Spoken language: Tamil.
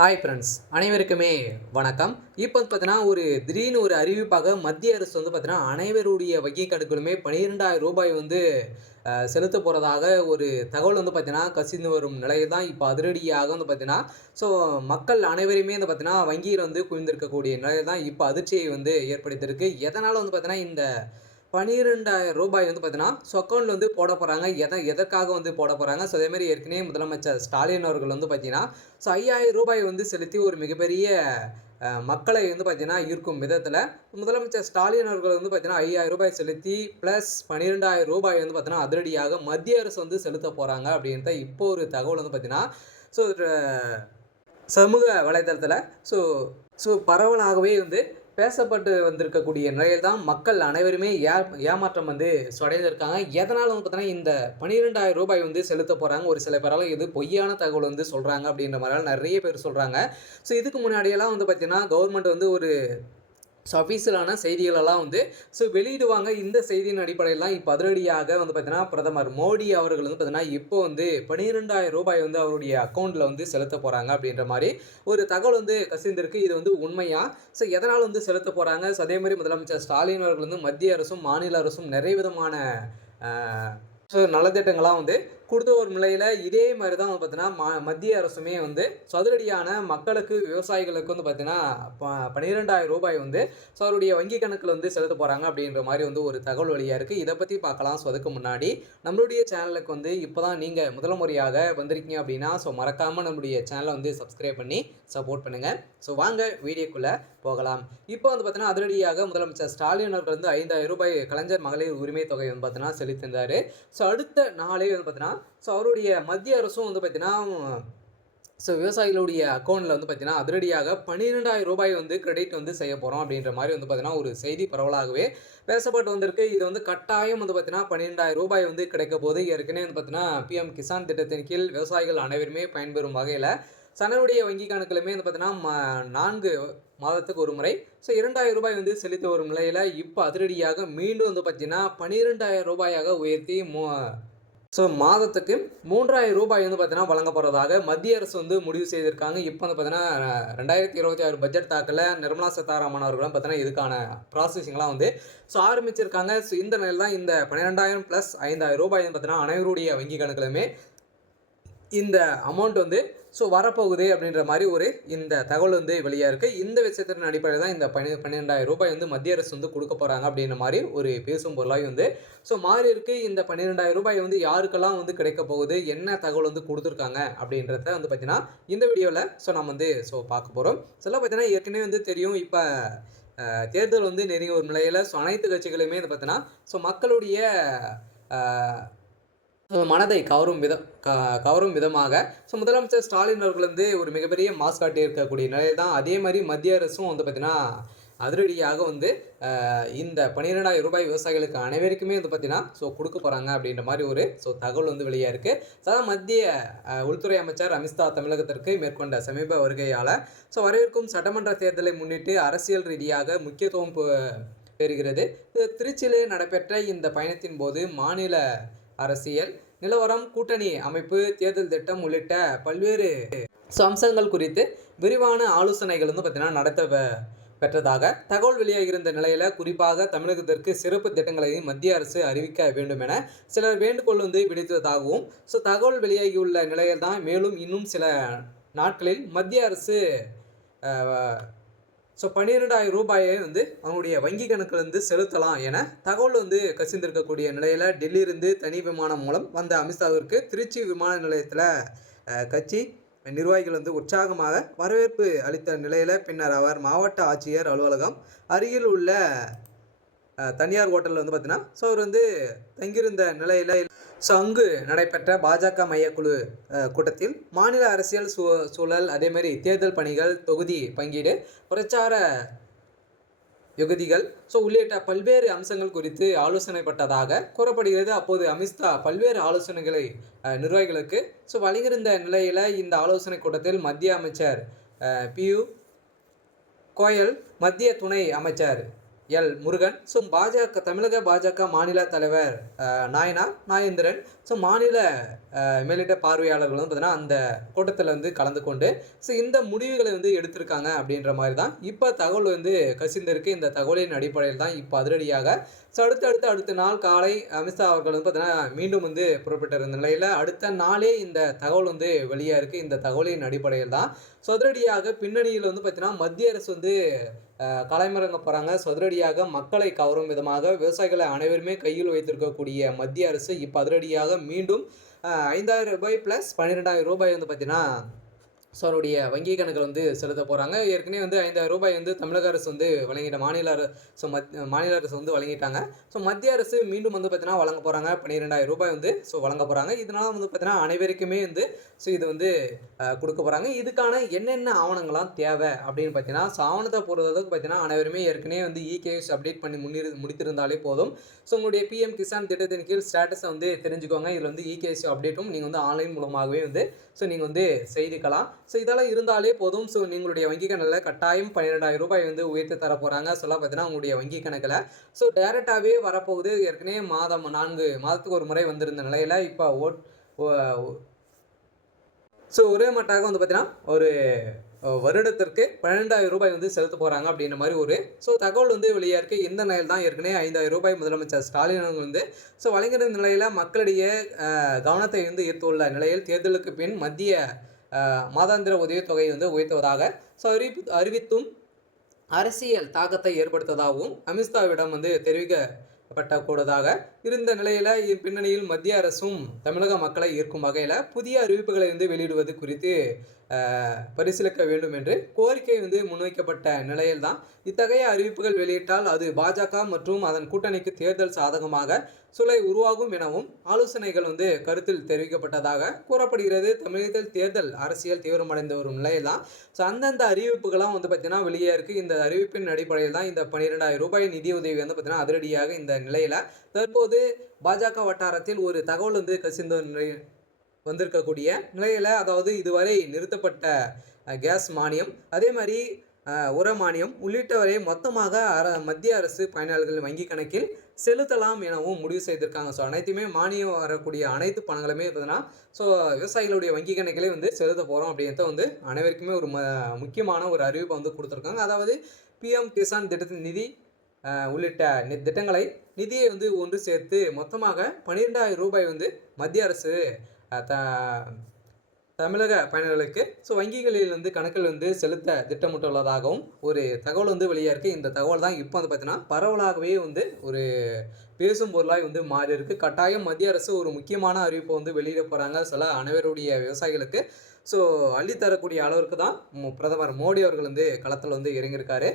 ஹாய் ஃப்ரெண்ட்ஸ், அனைவருக்குமே வணக்கம். இப்போ பார்த்தீங்கன்னா ஒரு திடீர்னு ஒரு அறிவிப்பாக மத்திய அரசு பார்த்தீங்கன்னா அனைவருடைய வங்கி கணக்குகளுமே ரூ. 12,000 செலுத்த போகிறதாக ஒரு தகவல் பார்த்தீங்கன்னா கசிந்து வரும் நிலையில் தான் இப்போ அதிரடியாக பார்த்தீங்கன்னா ஸோ மக்கள் அனைவருமே பார்த்தீங்கன்னா வங்கியில் குவிந்திருக்கக்கூடிய நிலையில் தான் இப்போ அதிர்ச்சியை ஏற்படுத்தியிருக்கு. எதனால் பார்த்தீங்கன்னா இந்த ரூ. 12,000 பார்த்தீங்கன்னா அக்கௌண்ட்ல போட போறாங்க. எதற்காக போட போறாங்க. ஸோ அதேமாரி ஏற்கனவே முதலமைச்சர் ஸ்டாலின் அவர்கள் பார்த்தீங்கன்னா ஸோ ரூ. 5,000 செலுத்தி ஒரு மிகப்பெரிய மக்களை பார்த்தீங்கன்னா ஈர்க்கும் விதத்தில் முதலமைச்சர் ஸ்டாலின் அவர்கள் பார்த்தீங்கன்னா ரூ. 5,000 செலுத்தி ப்ளஸ் ரூ. 12,000 பார்த்தீங்கன்னா அதிரடியாக மத்திய அரசு செலுத்த போகிறாங்க அப்படின்ற இப்போ ஒரு தகவல் பார்த்தீங்கன்னா ஸோ சமூக வலைதளத்தில் ஸோ ஸோ பரவலாகவே பேசப்பட்டு வந்திருக்கக்கூடிய நிலையில் தான் மக்கள் அனைவருமே ஏமாற்றம் அடைந்திருக்காங்க. எதனால் பார்த்தீங்கன்னா இந்த ரூ. 12,000 செலுத்த போகிறாங்க. ஒரு சில பேரால் இது பொய்யான தகவல் சொல்கிறாங்க அப்படின்ற மாதிரிலாம் நிறைய பேர் சொல்கிறாங்க. ஸோ இதுக்கு முன்னாடியெல்லாம் பார்த்தீங்கன்னா கவர்மெண்ட் ஒரு அஃபீஷியலான செய்திகளெல்லாம் ஸோ வெளியிடுவாங்க. இந்த செய்தியின் அடிப்படையில் தான் இப்போ அதிரடியாக பார்த்தீங்கன்னா பிரதமர் மோடி அவர்கள் பார்த்தீங்கன்னா இப்போ ரூ. 12,000 அவருடைய அக்கௌண்ட்டில் செலுத்த போகிறாங்க அப்படின்ற மாதிரி ஒரு தகவல் கசிந்திருக்கு. இது உண்மையா? ஸோ எதனால் செலுத்த போகிறாங்க? ஸோ அதே மாதிரி முதலமைச்சர் ஸ்டாலின் அவர்கள் மத்திய அரசும் மாநில அரசும் நிறைய விதமான ஸோ நலத்திட்டங்களாம் கொடுத்த ஒரு நிலையில் இதே மாதிரி தான் பார்த்தீங்கன்னா மத்திய அரசுமே சதுரடியான மக்களுக்கு விவசாயிகளுக்கு பார்த்தீங்கன்னா ரூ. 12,000 ஸோ அவருடைய வங்கி கணக்கில் செலுத்த போகிறாங்க அப்படின்ற மாதிரி ஒரு தகவல் வழியாக இருக்குது. இதை பற்றி பார்க்கலாம். ஸோ அதுக்கு முன்னாடி நம்மளுடைய சேனலுக்கு இப்போ தான் நீங்கள் முதல் முறையாக வந்திருக்கீங்க அப்படின்னா ஸோ மறக்காமல் நம்மளுடைய சேனலை சப்ஸ்கிரைப் பண்ணி சப்போர்ட் பண்ணுங்கள். ஸோ வாங்க வீடியோக்குள்ளே போகலாம். இப்போ பார்த்தீங்கன்னா அதிரடியாக முதலமைச்சர் ஸ்டாலின் அவர்கள் ரூ. 5,000 கலைஞர் மகளிர் உரிமை தொகை பார்த்தீங்கன்னா செலுத்தியிருந்தார். ஸோ அடுத்த நாளே பார்த்தீங்கன்னா ஸோ அவருடைய மத்திய அரசும் பார்த்தீங்கன்னா ஸோ விவசாயிகளுடைய அக்கௌண்ட்டில் பார்த்தீங்கன்னா அதிரடியாக ரூ. 12,000 கிரெடிட் செய்ய போகிறோம் அப்படின்ற மாதிரி பார்த்தீங்கன்னா ஒரு செய்தி பரவலாகவே பேசப்பட்டு வந்திருக்கு. இது கட்டாயம் பார்த்தீங்கன்னா ரூ. 12,000 கிடைக்க போது. ஏற்கனவே பார்த்தீங்கன்னா PM கிசான் திட்டத்தின் கீழ் விவசாயிகள் அனைவருமே பயன்பெறும் வகையில் தன்னுடைய வங்கி கணக்கிலுமே பார்த்தீங்கன்னா 4 மாதத்துக்கு ஒரு முறை ஸோ ரூ. 2,000 செலுத்தி வரும் நிலையில் இப்போ அதிரடியாக மீண்டும் பார்த்தீங்கன்னா ரூ. 12,000 உயர்த்தி ஸோ மாதத்துக்கு ரூ. 3,000 பார்த்தீங்கன்னா வழங்கப்படுறதாக மத்திய அரசு முடிவு செய்திருக்காங்க. இப்போ பார்த்தீங்கன்னா 2026 பட்ஜெட் தாக்கல நிர்மலா சீதாராமன் அவர்களும் பார்த்தீங்கன்னா இதுக்கான ப்ராசஸிங்லாம் ஸோ ஆரம்பிச்சிருக்காங்க. ஸோ இந்த நிலையில் தான் இந்த 12,000 ப்ளஸ் ரூ. 5,000 பார்த்தீங்கன்னா அனைவருடைய வங்கி கணக்கிலுமே இந்த அமௌண்ட் ஸோ வரப்போகுது அப்படின்ற மாதிரி இந்த தகவல் வெளியாக இருக்குது. இந்த விஷயத்தின் அடிப்படையில் தான் இந்த ரூ. 12,000 மத்திய அரசு கொடுக்க போகிறாங்க அப்படின்ற மாதிரி ஒரு பேசும் பொருளாக ஸோ மாறி இருக்குது. இந்த ரூ. 12,000 யாருக்கெல்லாம் கிடைக்க போகுது, என்ன தகவல் கொடுத்துருக்காங்க அப்படின்றத பார்த்தீங்கன்னா இந்த வீடியோவில் ஸோ நம்ம ஸோ பார்க்க போகிறோம். சில பார்த்தீங்கன்னா ஏற்கனவே தெரியும். இப்போ தேர்தல் நெருங்கிய ஒரு நிலையில் ஸோ அனைத்து கட்சிகளுமே பார்த்தீங்கன்னா ஸோ மக்களுடைய மனதை கவரும் விதமாக ஸோ முதலமைச்சர் ஸ்டாலின் அவர்கள் ஒரு மிகப்பெரிய மாஸ் காட்டி இருக்கக்கூடிய நிலையில் தான் அதே மாதிரி மத்திய அரசும் பார்த்தீங்கன்னா அதிரடியாக இந்த ரூ. 12,000 விவசாயிகளுக்கு அனைவருக்குமே பார்த்தீங்கன்னா ஸோ கொடுக்க போகிறாங்க அப்படின்ற மாதிரி ஸோ தகவல் வெளியாக இருக்குது. அதாவது மத்திய உள்துறை அமைச்சர் அமித்ஷா தமிழகத்திற்கு மேற்கொண்ட சமீப வருகையால் ஸோ வரவிருக்கும் சட்டமன்ற தேர்தலை முன்னிட்டு அரசியல் ரீதியாக முக்கியத்துவம் பெறுகிறது. திருச்சியிலே நடைபெற்ற இந்த பயணத்தின் போது மாநில அரசியல் நிலவரம், கூட்டணி அமைப்பு, தேர்தல் திட்டம் உள்ளிட்ட பல்வேறு அம்சங்கள் குறித்து விரிவான ஆலோசனைகள் பார்த்தீங்கன்னா நடத்த பெற்றதாக தகவல் வெளியாகியிருந்த நிலையில் குறிப்பாக தமிழகத்திற்கு சிறப்பு திட்டங்களை மத்திய அரசு அறிவிக்க வேண்டும் என சிலர் வேண்டுகோள் விடுத்ததாகவும் ஸோ தகவல் வெளியாகியுள்ள நிலையில் தான் மேலும் இன்னும் சில நாட்களில் மத்திய அரசு ஸோ ரூ. 12,000 அவங்களுடைய வங்கி கணக்கில் செலுத்தலாம் என தகவல் கசிந்திருக்கக்கூடிய நிலையில் டெல்லியிலிருந்து தனி விமானம் மூலம் வந்த அமித்ஷாவிற்கு திருச்சி விமான நிலையத்தில் கட்சி நிர்வாகிகள் உற்சாகமாக வரவேற்பு அளித்த நிலையில் பின்னர் அவர் மாவட்ட ஆட்சியர் அலுவலகம் அருகில் உள்ள தனியார் ஹோட்டலில் பார்த்தீங்கன்னா ஸோ அவர் தங்கியிருந்த நிலையில் ஸோ அங்கு நடைபெற்ற பாஜக மையக்குழு கூட்டத்தில் மாநில அரசியல் சூழல், அதேமாதிரி தேர்தல் பணிகள், தொகுதி பங்கீடு, பிரச்சார யுகதிகள் ஸோ உள்ளிட்ட பல்வேறு அம்சங்கள் குறித்து ஆலோசனைப்பட்டதாக கூறப்படுகிறது. அப்போது அமித்ஷா பல்வேறு ஆலோசனைகளை நிர்வாகிகளுக்கு ஸோ வழங்கியிருந்த நிலையில் இந்த ஆலோசனை கூட்டத்தில் மத்திய அமைச்சர் பியூ கோயல், மத்திய துணை அமைச்சர் எல் முருகன், ஸோ தமிழக பாஜக மாநில தலைவர் நாயனார் நாகேந்திரன், ஸோ மாநில மேலிட பார்வையாளர்கள் வந்து பார்த்தீங்கன்னா, அந்த கூட்டத்தில வந்து கலந்து கொண்டு, ஸோ இந்த முடிவுகளை வந்து எடுத்திருக்காங்க அப்படின்ற மாரி தான் இப்ப தகவல் வந்து கசிந்திருக்கு. இந்த தகவலின் அடிப்படையில் தான் இப்ப அதிரடியாக ஸோ அடுத்த நாள் காலை அமித்ஷா அவர்கள் வந்து பார்த்தீங்கன்னா, மீண்டும் வந்து புறப்பட்டிருந்த நிலையில, அடுத்த நாளே இந்த தகவல் வந்து வெளியா இருக்கு. இந்த தகவலின் அடிப்படையில் தான் ஸோ அதிரடியாக பின்னணியில வந்து பார்த்தீங்கன்னா, மத்திய அரசு வந்து களமிறங்க போறாங்க. ஸோ அதிரடியாக மக்களை கவரும் விதமாக விவசாயிகளை அனைவருமே கையில் வைத்திருக்கக்கூடிய மத்திய அரசு இப்ப அதிரடியாக மீண்டும் ரூ. 5,000 பிளஸ் ரூ. 12,000 வந்து பார்த்தீங்கன்னா, ஸோ அவருடைய வங்கி கணக்குல வந்து செலுத்த போறாங்க. ஏற்கனவே வந்து ரூ. 5,000 வந்து தமிழக அரசு வந்து வழங்கிட்ட மாநில அரசு வந்து வழங்கிட்டாங்க. ஸோ மத்திய அரசு மீண்டும் வந்து பார்த்தீங்கன்னா வழங்க போறாங்க. ரூ. 12,000 வந்து ஸோ வழங்க போறாங்க. இதனால வந்து பார்த்தீங்கன்னா அனைவருக்குமே வந்து ஸோ இது வந்து குடுக்க போறாங்க. இதுக்கான என்னென்ன ஆவணங்கள்லாம் தேவை அப்படின்னு பார்த்தீங்கன்னா, ஸோ ஆவணத்த பொறுத்தளவுக்கு பார்த்தீங்கன்னா, அனைவருமே ஏற்கனவே வந்து இ-கேஒய்சி அப்டேட் பண்ணி முடித்திருந்தாலே போதும். ஸோ உங்களுடைய பிஎம் கிசான் திட்டத்தின் கீழ் ஸ்டேட்டஸ வந்து தெரிஞ்சுக்கோங்க. இதுல வந்து இ-கேஒய்சி அப்டேட்டும் நீங்க வந்து ஆன்லைன் மூலமாகவே வந்து ஸோ நீங்க வந்து செய்துக்கலாம். ஸோ இதெல்லாம் இருந்தாலே போதும். ஸோ உங்களுடைய வங்கி கணக்குல கட்டாயம் ரூ. 12,000 வந்து உயர்த்தி தர போறாங்க. சொல்லப் பார்த்தீங்கன்னா உங்களுடைய வங்கி கணக்குல. ஸோ டைரக்ட்டாவே வரப்போகுது. ஏற்கனவே 4 மாதத்துக்கு ஒரு முறை வந்திருந்த நிலையில இப்ப ஸோ ஒரே மட்டாக வந்து பார்த்தீங்கன்னா, ஒரு வருடத்திற்கு ரூ. 12,000 வந்து செலுத்தப் போறாங்க அப்படின்ற மாரி ஒரு ஸோ தகவல் வந்து வெளியா இருக்கு. இந்த நிலையில் தான் ஏற்கனவே ரூ. 5,000 முதலமைச்சர் ஸ்டாலின் அவர்கள் வந்து ஸோ வழங்கின நிலையில மக்களிடையே கவனத்தை வந்து ஈர்த்துள்ள நிலையில் தேர்தலுக்கு பின் மத்திய மாதாந்திர உதவித்தொகை வந்து உயர்த்துவதாக ஸோ அறிவித்தும் அரசியல் தாக்கத்தை ஏற்படுத்துவதாகவும் அமித்ஷாவிடம் வந்து தெரிவிக்கப்படக்கூடதாக இருந்த நிலையில பின்னணியில் மத்திய அரசும் தமிழக மக்களை ஈர்க்கும் வகையில புதிய அறிவிப்புகளை வந்து வெளியிடுவது குறித்து பரிசீலிக்க வேண்டும் என்று கோரிக்கை வந்து முன்வைக்கப்பட்ட நிலையில்தான் இத்தகைய அறிவிப்புகள் வெளியிட்டால் அது பாஜக மற்றும் அதன் கூட்டணிக்கு தேர்தல் சாதகமாக சூழல் உருவாகும் எனவும் ஆலோசனைகள் வந்து கருத்தில் தெரிவிக்கப்பட்டதாக கூறப்படுகிறது. தமிழகத்தில் தேர்தல் அரசியல் தீவிரமடைந்து வரும் நிலையில்தான் ஸோ அந்தந்த அறிவிப்புகள்லாம் வந்து பார்த்தீங்கன்னா வெளியே இருக்கு. இந்த அறிவிப்பின் அடிப்படையில் தான் இந்த ரூ. 12,000 நிதியுதவி வந்து பார்த்தீங்கன்னா அதிரடியாக இந்த நிலையில தற்போது பாஜக வட்டாரத்தில் ஒரு தகவல் வந்து கசிந்த வந்திருக்கக்கூடிய நிலையில, அதாவது இதுவரை நிறுத்தப்பட்ட கேஸ் மானியம், அதே மாரி உர மானியம் உள்ளிட்டவரை மொத்தமாக மத்திய அரசு பயனாளர்கள் வங்கி கணக்கில் செலுத்தலாம் எனவும் முடிவு செய்திருக்காங்க. ஸோ அனைத்துமே மானியம் வரக்கூடிய அனைத்து பணங்களுமே பார்த்தீங்கன்னா, ஸோ விவசாயிகளுடைய வங்கி கணக்கிலே வந்து செலுத்த போறோம் அப்படின்றத வந்து அனைவருக்குமே ஒரு முக்கியமான ஒரு அறிவிப்பை வந்து குடுத்திருக்காங்க. அதாவது பிஎம் கிசான் திட்டத்தின் நிதி உள்ளிட்ட திட்டங்களை நிதியை வந்து ஒன்று சேர்த்து மொத்தமாக ரூ. 12,000 வந்து மத்திய அரசு த தமிழக பயனாளிகளுக்கு ஸோ வங்கிகளில் வந்து கணக்கில் வந்து செலுத்த திட்டமிட்டுள்ளதாகவும் ஒரு தகவல் வந்து வெளியா இருக்கு. இந்த தகவல் தான் இப்போ வந்து பார்த்தீங்கன்னா, பரவலாகவே வந்து ஒரு பேசும் பொருளாய் வந்து மாறி இருக்கு. கட்டாயம் மத்திய அரசு ஒரு முக்கியமான அறிவிப்பை வந்து வெளியிட போறாங்க. சில அனைவருடைய விவசாயிகளுக்கு ஸோ அள்ளித்தரக்கூடிய அளவிற்கு தான் பிரதமர் மோடி அவர்கள் வந்து களத்தில் வந்து இறங்கியிருக்காரு.